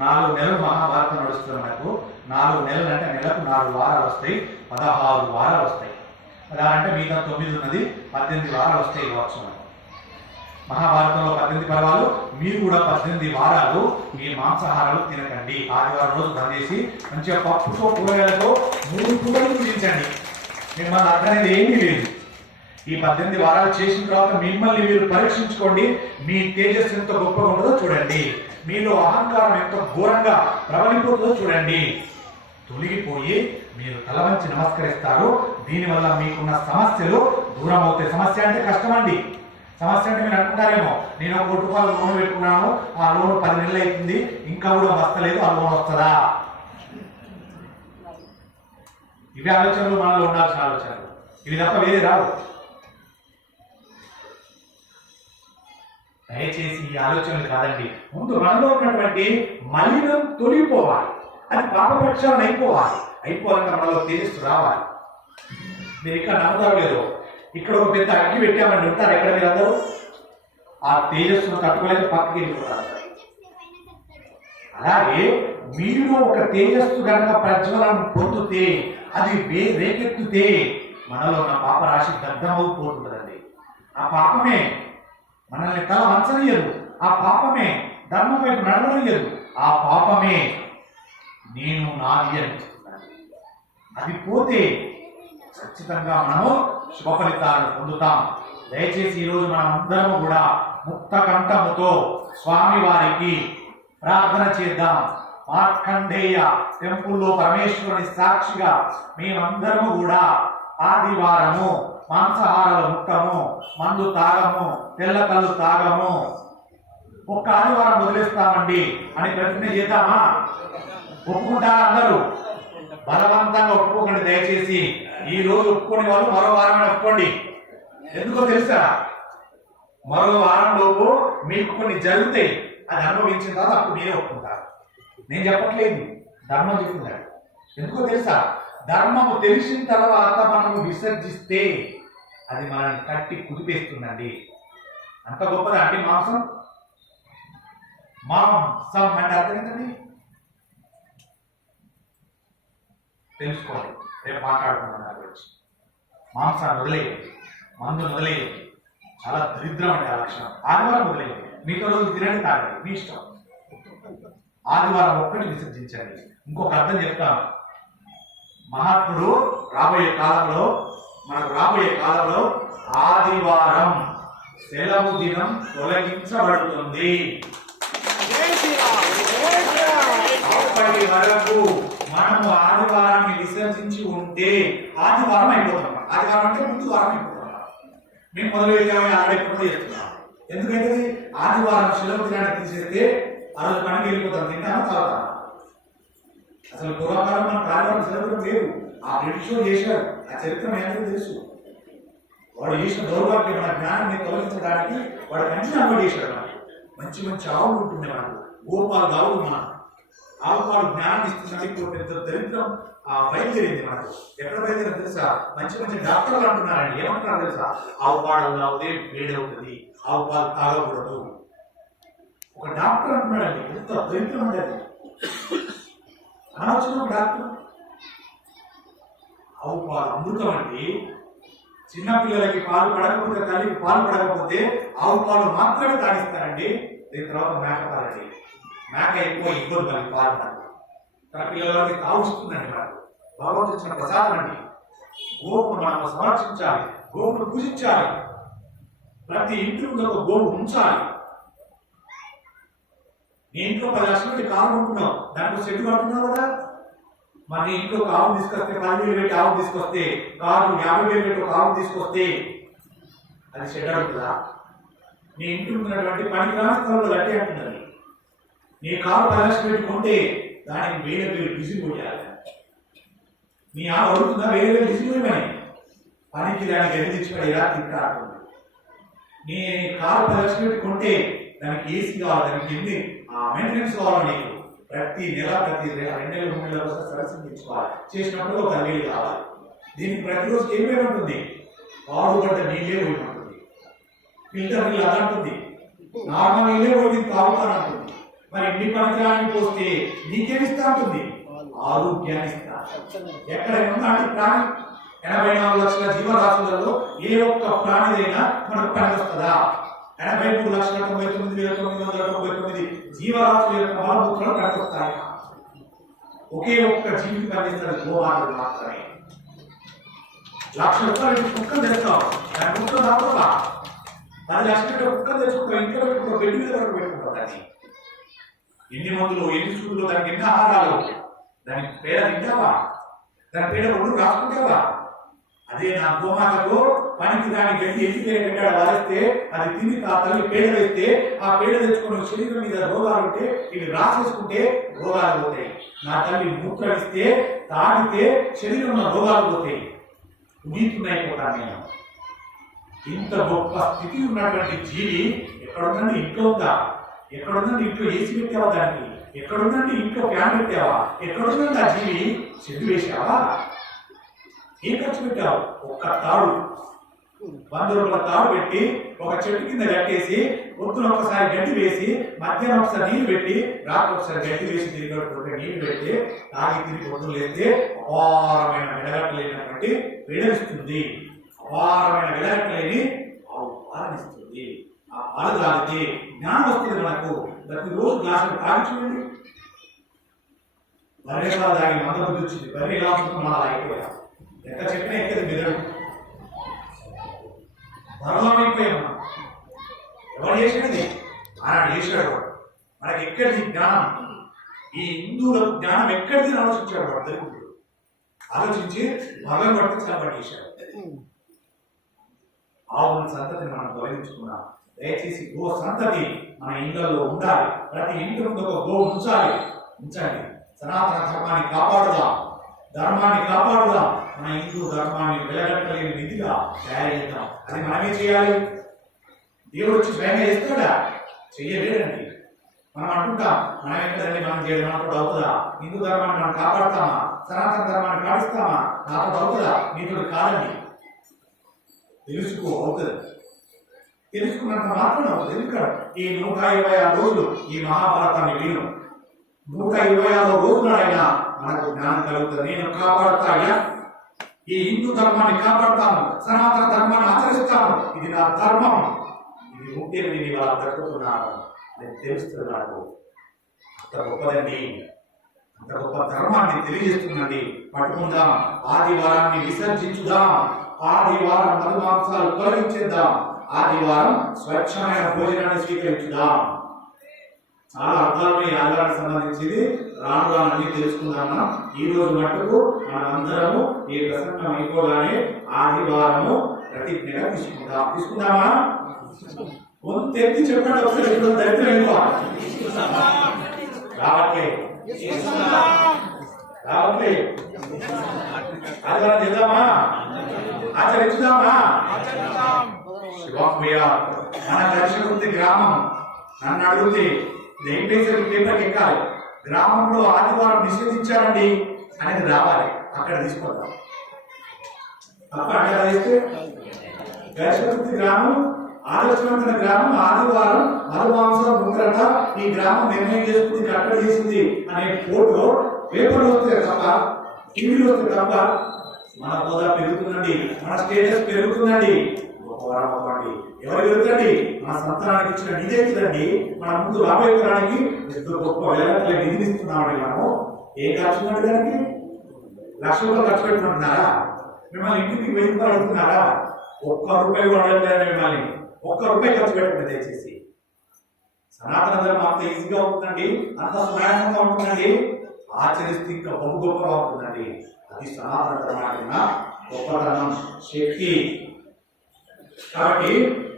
నాలుగు నెలలు మహాభారతం నడుస్తున్న మనకు. నాలుగు నెలలు అంటే నెలకు నాలుగు వారాలు వస్తాయి. పదహారు వారాలు వస్తాయి. పదహారు అంటే మిగతా తొమ్మిది ఉన్నది. పద్దెనిమిది వారాలు వస్తాయి కావచ్చు మనకు. మహాభారతంలో పద్దెనిమిది పర్వాలు. మీరు కూడా పద్దెనిమిది వారాలు మీ మాంసాహారాలు తినకండి. ఆదివారం రోజు దండేసి మంచిగా పప్పుతో కూరగాయలతో మూడు కూరలు తినించండి మిమ్మల్ని అర్థమైంది? ఏమీ లేదు. ఈ పద్దెనిమిది వారాలు చేసిన తర్వాత మిమ్మల్ని మీరు పరీక్షించుకోండి. మీ తేజస్సు ఎంత గొప్పగా ఉండదో చూడండి. మీలో అహంకారం ఎంత ఘోరంగా ప్రబలిపోతుందో చూడండి. తొలగిపోయి మీరు తల వంచి నమస్కరిస్తారు. దీనివల్ల మీకున్న సమస్యలు దూరం అవుతాయి సమస్య అంటే కష్టమండి. సమస్య అంటే మీరు అనుకుంటారేమో నేను ఒక కోటి రూపాయలు లోన్ పెట్టుకున్నాను ఆ లోన్ పది నెలలు అవుతుంది ఇంకా కూడా వస్తలేదు ఆ లోన్ వస్తుందా? ఇవి ఆలోచనలు మనలో ఉండాల్సిన ఆలోచనలు. ఇవి తప్ప వేరే రావు. దయచేసి ఈ ఆలోచనలు కాదండి. ముందు మనలో ఉన్నటువంటి మలినం తొలగిపోవాలి. అది పాప అయిపోవాలి. అయిపోవాలంటే మనలో తేజస్సు రావాలి. మీరు ఇక్కడ నమ్ముతారో లేదో? ఇక్కడ ఒక పెద్ద అగ్గి పెట్టామని ఉంటారు ఎక్కడ మీరందరూ? ఆ తేజస్సును తట్టుకోలేక పక్కకి వెళ్ళిపోతారు. అలాగే మీరు ఒక తేజస్సు కనుక ప్రజ్వలను పొందితే అది వే రేకెత్తితే మనలో ఉన్న పాప రాశి దగ్ధమైపోతుందండి ఆ పాపమే మనల్ని తల వంచనీయదు. ఆ పాపమే ధర్మం వైపు నడవనీయదు. ఆ పాపమే నేను నాది అని అది పోతే ఖచ్చితంగా మనము శుభ ఫలితాలు పొందుతాం. దయచేసి ఈరోజు మనమందరము కూడా ముక్త కంఠముతో స్వామి వారికి ప్రార్థన చేద్దాం. మార్కండేయ టెంపుల్లో పరమేశ్వరుని సాక్షిగా మేమందరము కూడా ఆదివారము మాంసాహారాలు ముట్టము మందు తాగము తెల్ల కళ్ళు తాగము. ఒక్క ఆదివారం వదిలేస్తామండి అని ప్రతిజ్ఞ చేద్దామా? ఒప్పుకుంటారా అందరూ? బలవంతంగా ఒప్పుకోకండి దయచేసి. ఈ రోజు ఒప్పుకునే వాళ్ళు మరో వారం ఒప్పుకోండి. ఎందుకో తెలుసా? మరో వారం లోపు మీకు కొన్ని జరుగుతాయి అది అనుభవించిన తర్వాత అప్పుడు మీరే ఒప్పుకుంటారు. నేను చెప్పట్లేదు. ధర్మం చెప్తున్నాడు ఎందుకో తెలుసా? ధర్మము తెలిసిన తర్వాత మనము విసర్జిస్తే అది మనల్ని కట్టి కుదిపేస్తుందండి. అంత గొప్పది అండి మాంసం మాంసం అంటే అర్థం ఏంటండి? తెలుసుకోండి రేపు మాట్లాడుకున్నాను దాని గురించి. మాంసాన్ని వదిలేయండి. మందు వదిలేయండి. చాలా దరిద్రం అండి ఆ లక్షణం. ఆదివారం వదిలేయండి. మీతో రోజు తినండి కాదండి మీ ఇష్టం. ఆదివారం ఒక్కటి విసర్జించండి. ఇంకొక అర్థం చెప్తాను. మహాత్ముడు రాబోయే కాలంలో మనకు రాబోయే కాలంలో ఆదివారం సెలవు దినం తొలగించబడుతుంది. అప్పటి వరకు మనము ఆదివారం విసర్జించి ఉంటే ఆదివారం అయిపోతాం. ఆదివారం అంటే ముందు వారం అయిపోతాం. మేము మొదలు పెట్టామని ఆడకుండా చెప్తున్నాం ఎందుకంటే ఆదివారం సెలవు దినాన్ని తీసేస్తే ఆ రోజు పనికి వెళ్ళిపోతాం తింటామా తాగుతాం అసలు పూర్వకాలం మనం ప్రారంభం సెలవు లేవు ఆ బ్రిటిష్ చేశారు. ఆ చరిత్ర ఏంటో తెలుసు. వాడు చేసిన దౌర్భాగ్యం మన జ్ఞానాన్ని తొలగించడానికి వాడు మంచి అమలు చేశాడు మంచి మంచి ఆవులు ఉంటుంది మనకు. గోపాలు గావులు మన ఆవు పాలు జ్ఞానం ఇస్తున్నది ఇప్పుడు పెద్ద దరిద్రం ఆ బయలుదేరింది మనకు. ఎక్కడ బయలుదేరింది తెలుసా? మంచి మంచి డాక్టర్లు అంటున్నారండి. ఏమంటున్నారు తెలుసా? ఆవు పాలు తాగితే వేడి అవుతుంది ఆవు పాలు తాగకూడదు. ఒక డాక్టర్ అంటున్నాడండి. ఎంత దరిద్రం అంటే అనవసరం డాక్టర్. ఆవు పాలు అమృతం అండి. చిన్నపిల్లలకి పాలు పడకపోతే తల్లికి పాలు పడకపోతే ఆవు పాలు మాత్రమే తాగిస్తారండి. దీని తర్వాత మేక పాలండి. మేక ఎక్కువ ఇబ్బంది మనకి పాలు తన పిల్లలకి తాగుస్తుందండి మనకు భగవంతుడు ఇచ్చిన ప్రసాదం అండి. గోవును మనం సంరక్షించాలి. గోవును పూజించాలి. ప్రతి ఇంటి ముందు ఒక గోవు ఉంచాలి. నీ ఇంట్లో పది లక్షలకి కాలు కారు కొంటున్నావు దాంట్లో చెట్టు కడుతున్నావు కదా. మన ఇంట్లో ఒక ఆవు తీసుకొస్తే పది వేలు పెట్టి ఆవు తీసుకొస్తే కారు యాభై వేలు పెట్టి ఒక ఆవు తీసుకొస్తే అది షెడ్ అవుతుందా? నీ ఇంటి ఉన్నటువంటి పని స్థలంలో గట్టి అంటున్నది. నీ కారు పది లక్షలు పెట్టి కొంటే దానికి వేరే వేలు బిజీ పోయాలి. నీ ఆవు అడుగుతుందా? వేరే వేలు బిజీ పనికి దానికి ఎన్ని ఎలా తింటా నీ కారు పది లక్షలు పెట్టి కొంటే దానికి ఏసీ కావాలి దానికి ఎన్ని? మెయింటెనెన్స్ కావాలి నీకు? ప్రతి నెల ప్రతి నెల రెండు నెలల మూడు నెలల కోసం సరస్సు తెచ్చుకోవాలి. చేసినప్పుడు ఒక నీళ్ళు కావాలి. దీనికి ప్రతిరోజు ఏమేమి ఉంటుంది? పాడుపడ్డ నీళ్ళే పోయి ఉంటుంది ఫిల్టర్ నీళ్ళు అలా ఉంటుంది. నార్మల్ నీళ్ళే పోయి తాగుతానంటుంది మరి ఇన్ని పనికిరానికి పోస్తే నీకేమిస్తా ఉంటుంది? ఆరోగ్యాన్ని ఇస్తా. ఎక్కడ ఉన్నాడు ప్రాణి ఎనభై నాలుగు లక్షల జీవరాశులలో ఏ ఒక్క ప్రాణిదైనా మనకు పనికొస్తుందా? ఎనభై మూడు లక్షల తొంభై తొమ్మిది వేల తొమ్మిది వందల తొంభై తొమ్మిది జీవరాశుల యొక్క మలమూత్రాలు పనికొస్తాయి ఒకే ఒక్క జీవికి పనిచేస్తారు గోమాతలు మాత్రమే. లక్ష రూపాయలు కుక్కలు తెస్తాం దాని కుక్కలు దాపుతా దాని లక్షల కుక్కలు తెచ్చుకుంటాం ఇంట్లో పెట్టుకుంటావు బెడ్ మీద వరకు పెట్టుకుంటావు దాన్ని. ఎన్ని మందులు ఎన్ని చూపులు దానికి ఎన్ని ఆహారాలు? దానికి పేడ తింటావా? దాని పేడ ఒళ్ళు రాసుకుంటావా? అదే నా గోమాతకు పనికి దాని గడ్డి ఎన్ని పెట్టాడు. వారిస్తే అది తిని ఆ తల్లి పేడ వేస్తే ఆ పేడ తెచ్చుకుని శరీరం మీద రోగాలు ఉంటే ఇవి రాసేసుకుంటే రోగాలు పోతాయి. నా తల్లి మూత్రమిస్తే తాగితే శరీరంలో రోగాలు పోతాయి. నీతున్నాయిపోతాను నేను. ఇంత గొప్ప స్థితి ఉన్నటువంటి జీవి ఎక్కడుందండి? ఇంట్లో ఉందా? ఎక్కడుందండి? ఇంట్లో ఏసీ పెట్టావా దానికి? ఎక్కడుందండి? ఇంట్లో ఫ్యాన్ పెట్టావా? ఎక్కడుందండి ఆ జీవి? చెడు వేసావా ఏం ఖర్చు పెట్టావు ఒక్క తాడు వంద రూపాయల తాడు పెట్టి ఒక చెట్టు కింద కట్టేసి పొద్దున ఒకసారి గడ్డి వేసి మధ్యాహ్నం ఒకసారి నీళ్ళు పెట్టి రాత్రి ఒకసారి గడ్డి వేసి తిరిగి ఒకటి నీళ్ళు పెట్టి తాగి తిరిగి పొద్దున లేస్తే అపారమైన విడగట్టలేనటువంటి విడరిస్తుంది అపారమైన విడగట్టలేని పాలనిస్తుంది ఆ పాలు తాగితే జ్ఞానం వస్తుంది మనకు. ప్రతిరోజు గ్లాసులు తాగి చూడండి. బర్రె పాలు తాగి మంద బుద్ధి వచ్చింది. బర్రె గ్లాసులు మన ఎంత చెప్పినా ఎక్కదు మెదడు మరణమైపోయాం మనం. ఎవరు చేసినది ఆనాడు చేశాడు మనకి ఎక్కడిది జ్ఞానం? ఈ హిందువులకు జ్ఞానం ఎక్కడిది ఆలోచించాడు వాడు ఆలోచించి భగవన్ పట్టి చల్లబడి చేశాడు. ఆవుల సంతతిని మనం తొలగించుకున్నాం దయచేసి గో సంతతి మన ఇళ్ళలో ఉండాలి. ప్రతి ఇంటి ముందు ఒక గో ఉంచాలి. ఉంచండి. సనాతన ధర్మాన్ని కాపాడుదాం. ధర్మాన్ని కాపాడుదాం. మన హిందూ ధర్మాన్ని వెలగట్టలేని విధిగా తయారు చేద్దాం. అది మనమే చేయాలి. దేవుడు వచ్చి స్వయంగా చేస్తాడా? చెయ్యలేడండి. మనం అంటుంటాం మనం ఎక్కడండి మనం చేయడం మనకు అవుతుందా? హిందూ ధర్మాన్ని మనం కాపాడుతామా? సనాతన ధర్మాన్ని పాటిస్తామా? నాకు అవుతుందా? నీతో కాదండి. తెలుసుకో అవుతుంది. తెలుసుకున్నంత మాత్రం అవుతుంది. ఎందుకంటే ఈ నూట ఇరవై ఆరు రోజులు ఈ మహాభారతాన్ని విను నూట ఇరవై ఆరు రోజులు ఆయన మనకు జ్ఞానం కలుగుతుంది. నేను కాపాడుతాయా ఈ హిందూ ధర్మాన్ని కాపాడుతాను సనాతన ధర్మాన్ని ఆచరిస్తాను. ఇది నా ధర్మం. ఇది ఉంటే నేను ఇలా బ్రతుకుతున్నాను. నేను తెలుస్తుంది నాకు. అంత గొప్పదండి. అంత గొప్ప ధర్మాన్ని తెలియజేస్తుందండి. పట్టుకుందాం. ఆదివారాన్ని విసర్జించుదాం. ఆదివారం మధుమాంసాలు తొలగించేద్దాం ఆదివారం స్వచ్ఛమైన భోజనాన్ని స్వీకరించుదాం. ఆ అర్థాలు ఈ ఆదివారానికి సంబంధించింది రాను రాను అన్ని తెలుసుకుందామా ఈ రోజు మటుకు మనందరము ఈ ప్రసంగం అయిపోగానే ఆదివారము ప్రతిజ్ఞగా తీసుకుందాం. తీసుకుందామా? ముందు ఎత్తి చెప్పండి ఒకసారి ఇప్పుడు దరిద్రం ఎక్కువ రావట్లే. రావట్లే. ఆదివారం చేద్దామా? ఆచరించుదామా? శివప్రియ మన దర్శకుడి గ్రామం నన్ను అడుగుతే వెంకటేశ్వర పేపర్కి ఎక్కాలి. గ్రామంలో ఆదివారం నిషేధించారండి అనేది రావాలి. అక్కడ తీసుకుందాం. అక్కడ అక్కడ వేస్తే గ్రామం ఆలోచన గ్రామం ఆదివారం మరుమాంసం ముందరట ఈ గ్రామం నిర్ణయం చేసుకుంది కట్టడి అక్కడ చేసింది అనే ఫోటో పేపర్ వస్తే తప్ప టీవీలో వస్తే తప్ప మన హోదా పెరుగుతుందండి మన స్టేటస్ పెరుగుతుందండి. గొప్పవారం అవ్వండి. ఎవరు పెరుగుతండి మన సంతానానికి ఇచ్చిన నిధి ఎదురండి మన ముందు రాబోయే తరానికి ఎంతో గొప్ప వెలగట్లే నిధిని ఇస్తున్నామండి మనము ఏం ఖర్చు ఉందండి దానికి? లక్ష రూపాయలు ఖర్చు పెట్టుకుంటున్నారా? మిమ్మల్ని ఇంటికి వెయ్యి అడుగుతున్నారా? ఒక్క రూపాయి కూడా అడగలేదు మిమ్మల్ని. ఒక్క రూపాయి ఖర్చు పెట్టండి దయచేసి. సనాతన ధర్మం అంత ఈజీగా ఉంటుందండి. అంత సునాయాసంగా ఉంటుందండి. ఆచరిస్తే ఇంకా బహు గొప్పగా ఉంటుందండి. అది సనాతన ధర్మానికి గొప్పతనం శక్తి. కాబట్టి